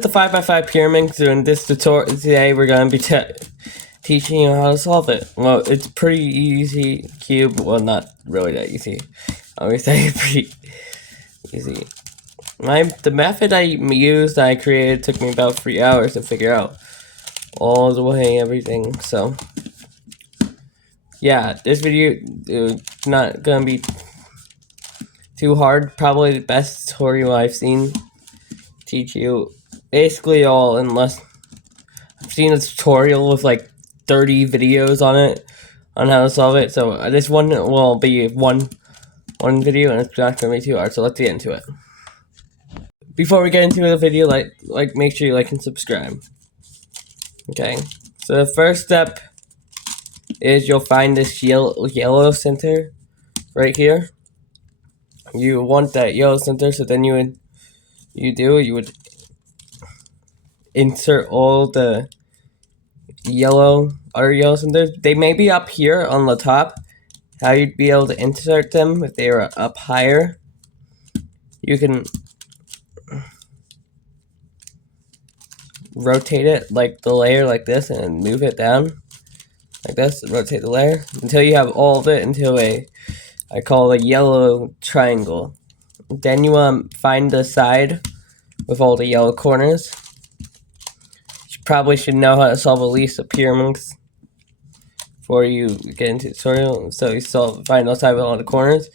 The 5x5 pyraminx. In this tutorial today, we're going to be teaching you how to solve it. Well, it's pretty easy cube. Well, not really that easy. I would say pretty easy. The method I used, I created, took me about 3 hours to figure out all the way everything. So yeah, this video is not gonna be too hard. Probably the best tutorial I've seen teach you basically all, unless I've seen a tutorial with like 30 videos on it on how to solve it. So this one will be one video, and it's not gonna be too hard. So let's get into it. Before we get into the video, like make sure you like and subscribe. Okay, so the first step is you'll find this yellow center right here. You want that yellow center, so then you would insert all the other yellow centers. They may be up here on the top. How you'd be able to insert them if they were up higher, you can rotate it like the layer like this and move it down like this. Rotate the layer until you have all of it into I call a yellow triangle. Then you find the side with all the yellow corners. You probably should know how to solve at least a pyraminx before you get into the tutorial. So you find the side with all the corners.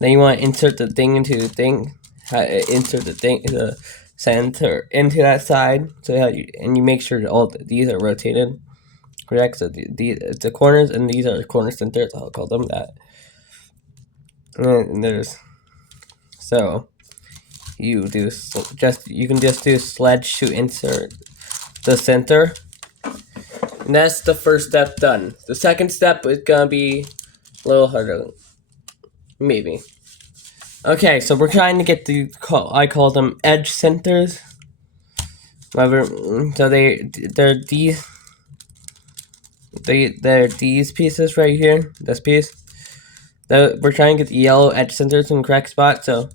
Then you want to insert the thing into the thing. Insert the center into that side. So you make sure all these are rotated correct. So the corners, and these are the corner centers. I'll call them that. And there's you can just do sledge to insert the center. And that's the first step done. The second step is gonna be a little harder, maybe. Okay, so we're trying to get I call them edge centers. However, so they're these pieces right here. This piece. We're trying to get the yellow edge centers in the correct spot. So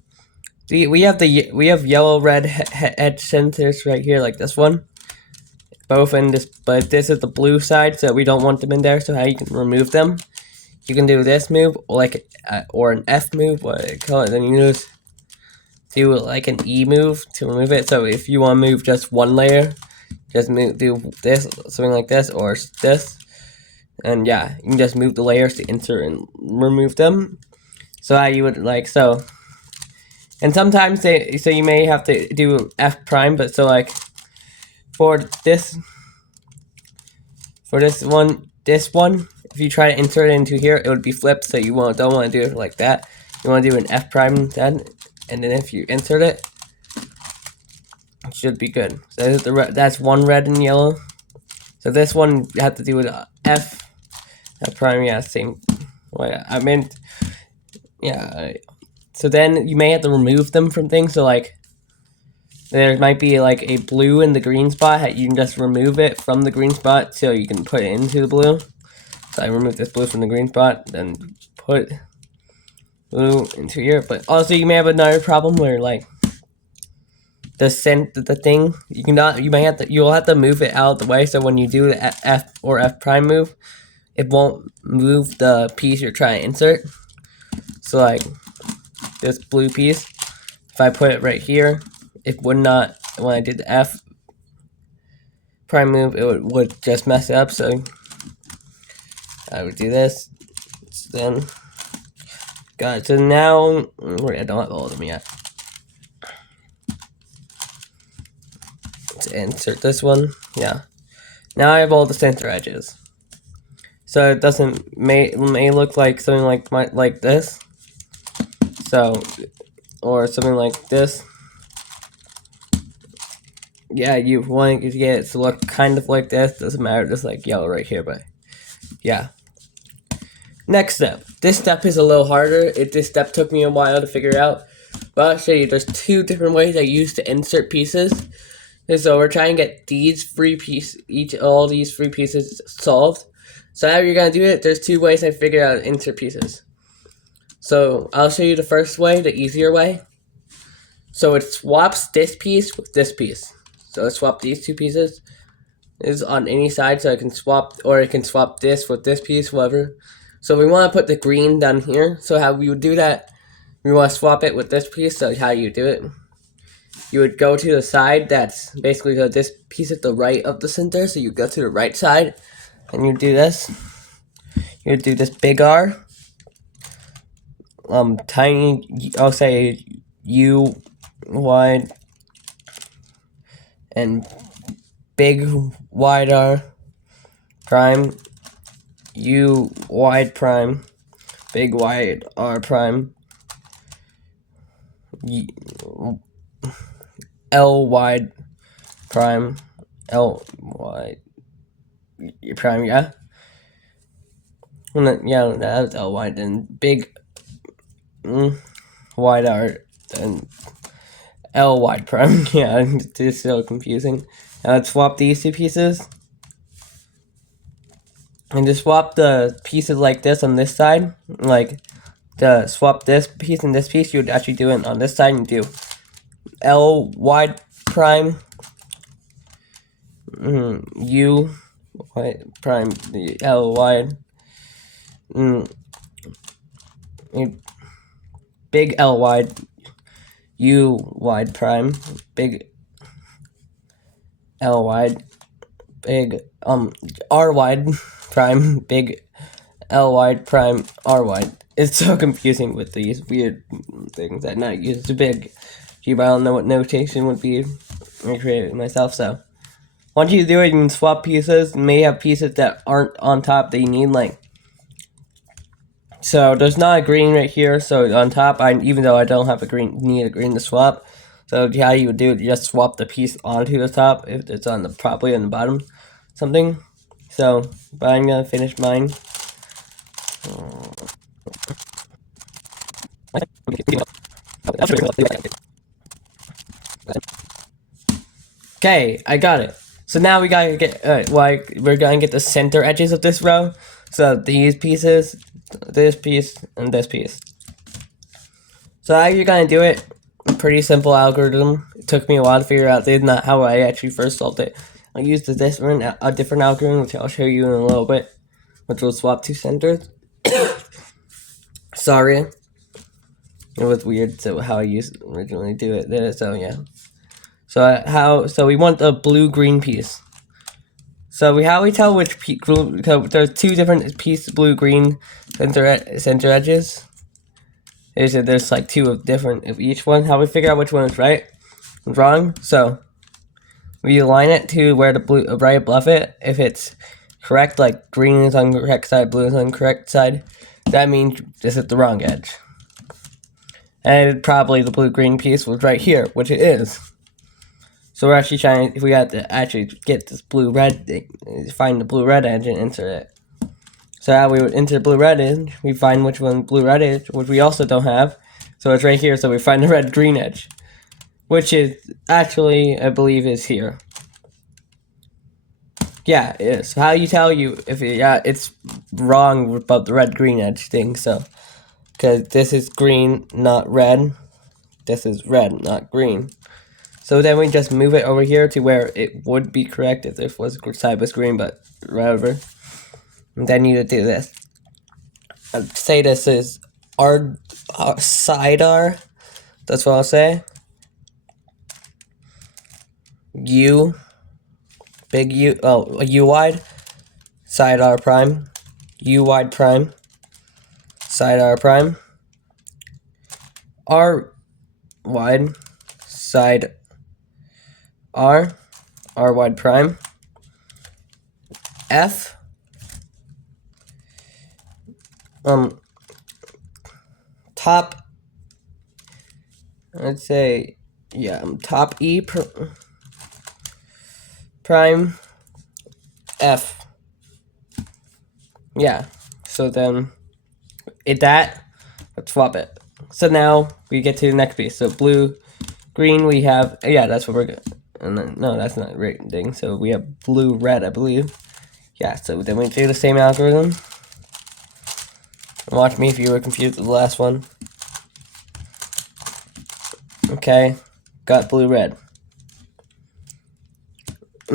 we have yellow red edge centers right here, like this one. Both in this, but this is the blue side, so we don't want them in there. So how you can remove them? You can do this move, or an F move, what I call it. Then you just do like an E move to remove it. So if you want to move just one layer, just do this, something like this, or this, and yeah, you can just move the layers to insert and remove them. So how you would and sometimes so you may have to do F prime, but so like for this one, if you try to insert it into here, it would be flipped. So you don't want to do it like that. You want to do an F prime then, and then if you insert it, it should be good. So that's one red and yellow. So this one you have to do with F prime. Yeah, same. Well, I meant yeah. So then you may have to remove them from things. So like there might be like a blue in the green spot. You can just remove it from the green spot so you can put it into the blue. So I remove this blue from the green spot, then put blue into here. But also you may have another problem where like the thing you'll have to move it out of the way. So when you do the F or F prime move, it won't move the piece you're trying to insert. So like this blue piece, if I put it right here, it would not, when I did the F prime move, it would just mess it up. So I would do this. So then, got it. So now, I don't have all of them yet. Let's insert this one. Yeah. Now I have all the center edges. So it may look like something like this. So, or something like this. Yeah, you want to get it to look kind of like this. Doesn't matter, just like yellow right here, but yeah. Next step. This step is a little harder. This step took me a while to figure out, but I'll show you. There's two different ways I use to insert pieces. And so we're trying to get all these three pieces solved. So how you're gonna do it? There's two ways I figured out to insert pieces. So I'll show you the first way, the easier way. So it swaps this piece with this piece. So let's swap these two pieces. Is on any side, so I can swap, or I can swap this with this piece, whatever. So we want to put the green down here. So how we would do that, we want to swap it with this piece. So how you do it, you would go to the side that's basically this piece at the right of the center. So you go to the right side, and you do this. You would do this big R, tiny, I'll say U wide, and big wide R prime, U wide prime, big wide R prime, L wide prime, L wide prime, yeah. Yeah, that's L wide, and big wide R and L wide prime. Yeah, it's so confusing. Now let's swap these two pieces. And to swap the pieces like this on this side, like to swap this piece and this piece, you would actually do it on this side and do L wide prime, U wide prime, L wide, big L wide, U wide prime, big L wide, big R wide prime, big L wide prime, R wide. It's so confusing with these weird things that not used to big. But I don't know what notation would be. I created it myself, so once you do it, you can swap pieces. You may have pieces that aren't on top that you need, like, so there's not a green right here, so on top, even though I don't have a green, need a green to swap. So how you would do it, you just swap the piece onto the top if it's on the probably on the bottom, something. So, but I'm gonna finish mine. Okay, I got it. So now we gotta get we're gonna get the center edges of this row. So these pieces, this piece, and this piece. So how you're gonna do it? Pretty simple algorithm. It took me a while to figure out. This is not how I actually first solved it. I used a different algorithm, which I'll show you in a little bit, which will swap two centers. Sorry, it was weird. So how I used originally do it there. So yeah. So we want the blue-green piece. So how we tell which piece? There's two different piece blue-green center edges. There's like two of different of each one. How we figure out which one is right and wrong? So we align it to where the blue right above it. If it's correct, like green is on the correct side, blue is on the correct side, that means this is the wrong edge. And probably the blue-green piece was right here, which it is. So we're actually trying, if we had to actually get this blue-red thing, find the blue-red edge and insert it. So how we would insert blue-red edge, we find which one blue-red is, which we also don't have. So it's right here, so we find the red-green edge. Which is, actually, I believe is here. Yeah, it is. So how you tell you, if it's wrong about the red-green edge thing, so. Because this is green, not red. This is red, not green. So then we just move it over here to where it would be correct if this was side was green, but whatever. And then you would do this. I'd say this is R side R. That's what I'll say. U, big U, U wide, side R prime, U wide prime, side R prime, R wide, side R wide prime, F, top, I'd say, yeah, top E prime, F. Yeah, so then let's swap it. So now we get to the next piece. So blue, green, we have, yeah, that's what we're good. And then, no, that's not right thing. So we have blue, red, I believe. Yeah, so then we do the same algorithm. Watch me if you were confused with the last one. Okay, got blue, red.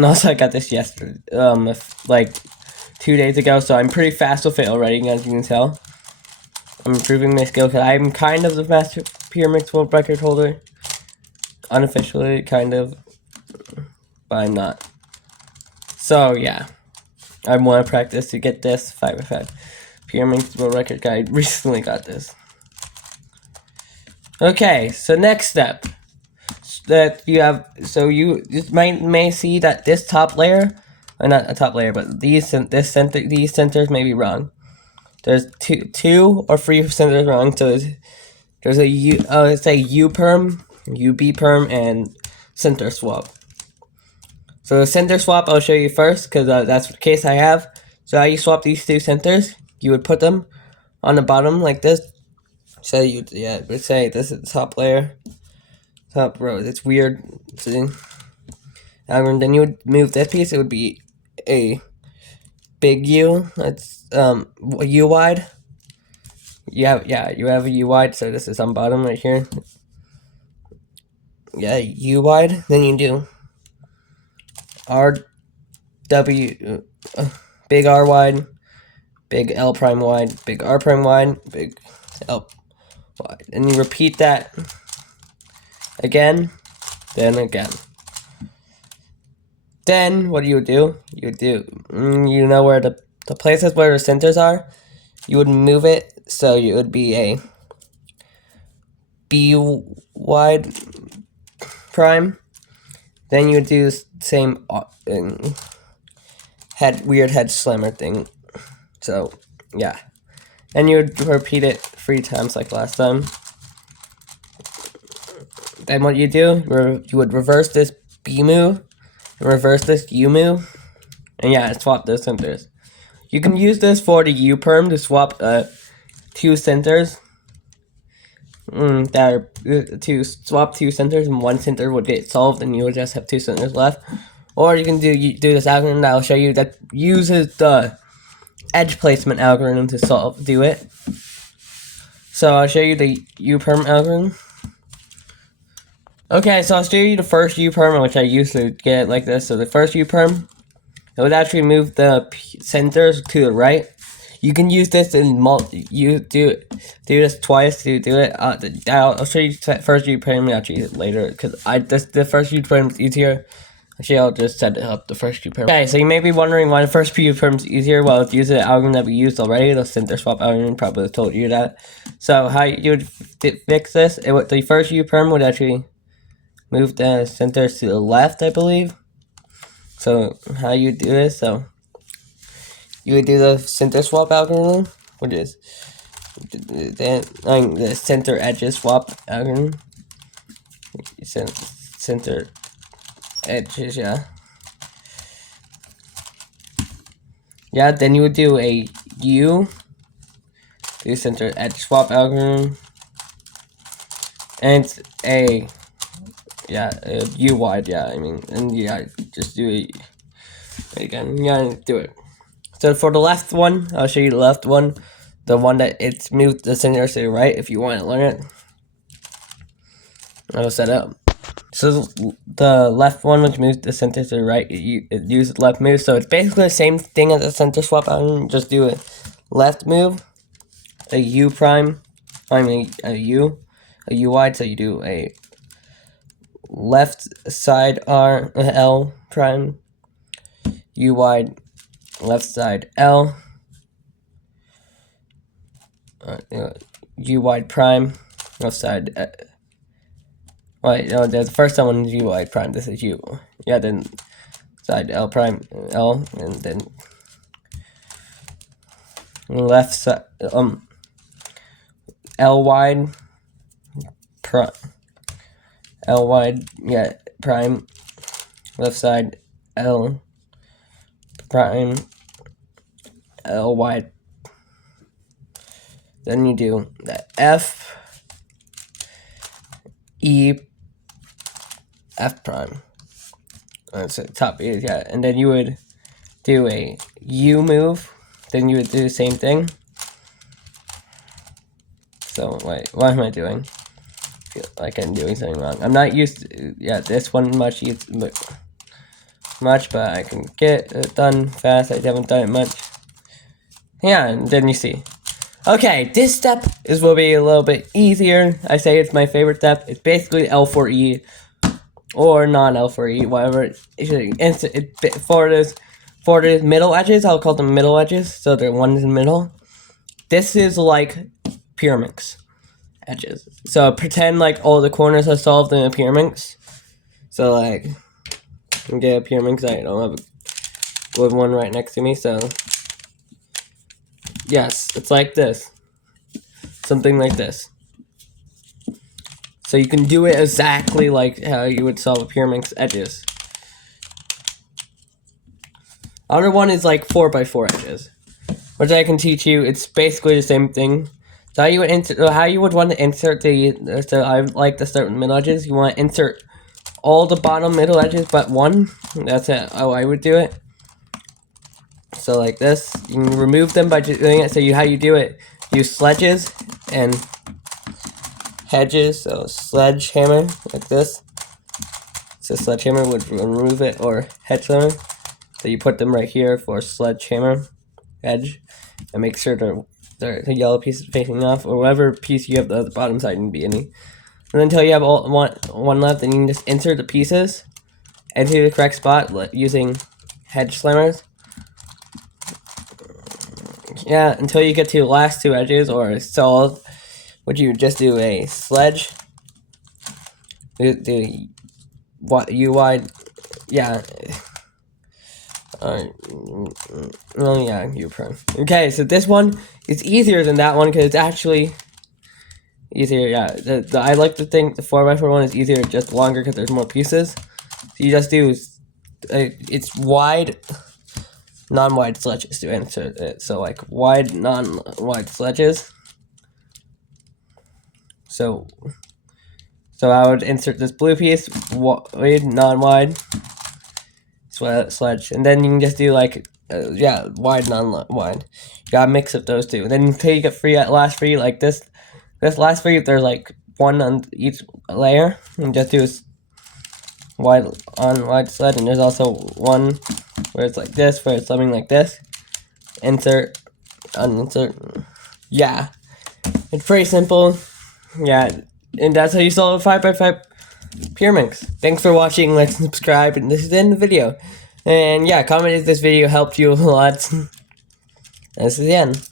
And also I got this yesterday, like 2 days ago, so I'm pretty fast with it already, as you can tell. I'm improving my skill because I'm kind of the master pyraminx world record holder. Unofficially, kind of, but I'm not. So yeah, I want to practice to get this 5x5 pyraminx world record guy. Recently got this. Okay, so next step that you have, so you may see that this top layer, or not a top layer, but these centers may be wrong. There's two or three centers wrong. So there's a it's a U perm, UB perm, and center swap. So the center swap I'll show you first because that's the case I have. So how you swap these two centers? You would put them on the bottom like this. So you would say this is the top layer, top row. It's weird. See? And then you would move this piece. It would be a big U. That's U wide. You have a U wide. So this is on bottom right here. Yeah, U wide. Then you do R W, big R wide, big L prime wide, big R prime wide, big L wide, and you repeat that again, then again. Then what do? You know where the places where the centers are, you would move it so it would be a B wide prime. Then you would do the same weird head slammer thing. So yeah, and you would repeat it 3 times like last time. Then what you do, you would reverse this B move, and reverse this U move, and yeah, swap those centers. You can use this for the U perm to swap 2 centers. To swap 2 centers, and 1 center would get solved, and you would just have 2 centers left. Or you can do this algorithm that I'll show you that uses the edge placement algorithm to do it. So I'll show you the U perm algorithm. Okay, so I'll show you the first U perm, which I used to get like this. So the first U perm, it would actually move the centers to the right. You can use this in you do this twice to do it. I'll show you the first U perm actually later because the first U perm is easier. Actually, I'll just set up the first U perm. Okay, so you may be wondering why the first U perm is easier. Well, it's using the algorithm that we used already. The center swap algorithm probably told you that. So how you would fix this? The first U perm would actually move the centers to the left, I believe. So how you do this? So you would do the center swap algorithm, which is the center edges swap algorithm. Center edges, yeah. Yeah, then you would do a U, do center edge swap algorithm, and a U wide, just do it again. You gotta do it. So for the left one, I'll show you the left one, the one that it's moved the center to the right. If you want to learn it, I'll set it up. So the left one, which moves the center to the right, it uses left move. So it's basically the same thing as a center swap. Just do a left move, a U prime, a U wide. So you do a left side L prime, U wide, left side L, U wide prime, left side. No, the first one is U wide prime. This is U. Yeah, then side L prime L, and then left side L wide prime. L wide, yeah, prime, left side L prime, L wide. Then you do the F, E, F prime. That's the top, yeah. And then you would do a U move. Then you would do the same thing. So wait, what am I doing? I feel like I'm doing something wrong. I'm not used to this one much, but much, but I can get it done fast. I haven't done it much. Yeah, and then you see. Okay, this step will be a little bit easier. I say it's my favorite step. It's basically L4E or non-L4E, whatever. For the middle edges, I'll call them middle edges, so they're ones in the middle. This is like pyraminx edges. So pretend like all the corners are solved in a pyraminx. So like, get a pyraminx. I don't have a good one right next to me, so yes, it's like this. Something like this. So you can do it exactly like how you would solve a pyraminx edges. Other one is like 4x4 edges, which I can teach you. It's basically the same thing. So how you would want to insert the. So I like to start with middle edges. You want to insert all the bottom middle edges but one. That's how I would do it. So like this, you can remove them by doing it. So how you do it? Use sledges and hedges. So sledgehammer like this. So sledgehammer would remove it, or hedge hammer. So you put them right here for sledgehammer edge, and make sure the yellow piece is facing off, or whatever piece you have the bottom side can be any. And until you have one left, then you can just insert the pieces into the correct spot using hedge slammers. Yeah, until you get to the last two edges, or solve, would you just do a sledge? Do what you wide? Yeah. Well, yeah, you pro. Okay, so this one is easier than that one because it's actually easier. Yeah, I like to think the 4x4 one is easier, just longer because there's more pieces. So you just do it's wide, non-wide sledges to insert it. So like wide, non-wide sledges. So I would insert this blue piece, wide, non-wide. Sledge, and then you can just do like wide, non-wide. You gotta mix up those two. And then until you get free at last free like this last free, there's like one on each layer, and just do wide on wide sledge. And there's also one where it's like this, where it's something like this. Insert, uninsert. Yeah, it's pretty simple. Yeah, and that's how you solve a 5x5 pyraminx. Thanks for watching. Like, subscribe, and this is the end of the video. And yeah, comment if this video helped you a lot. And this is the end.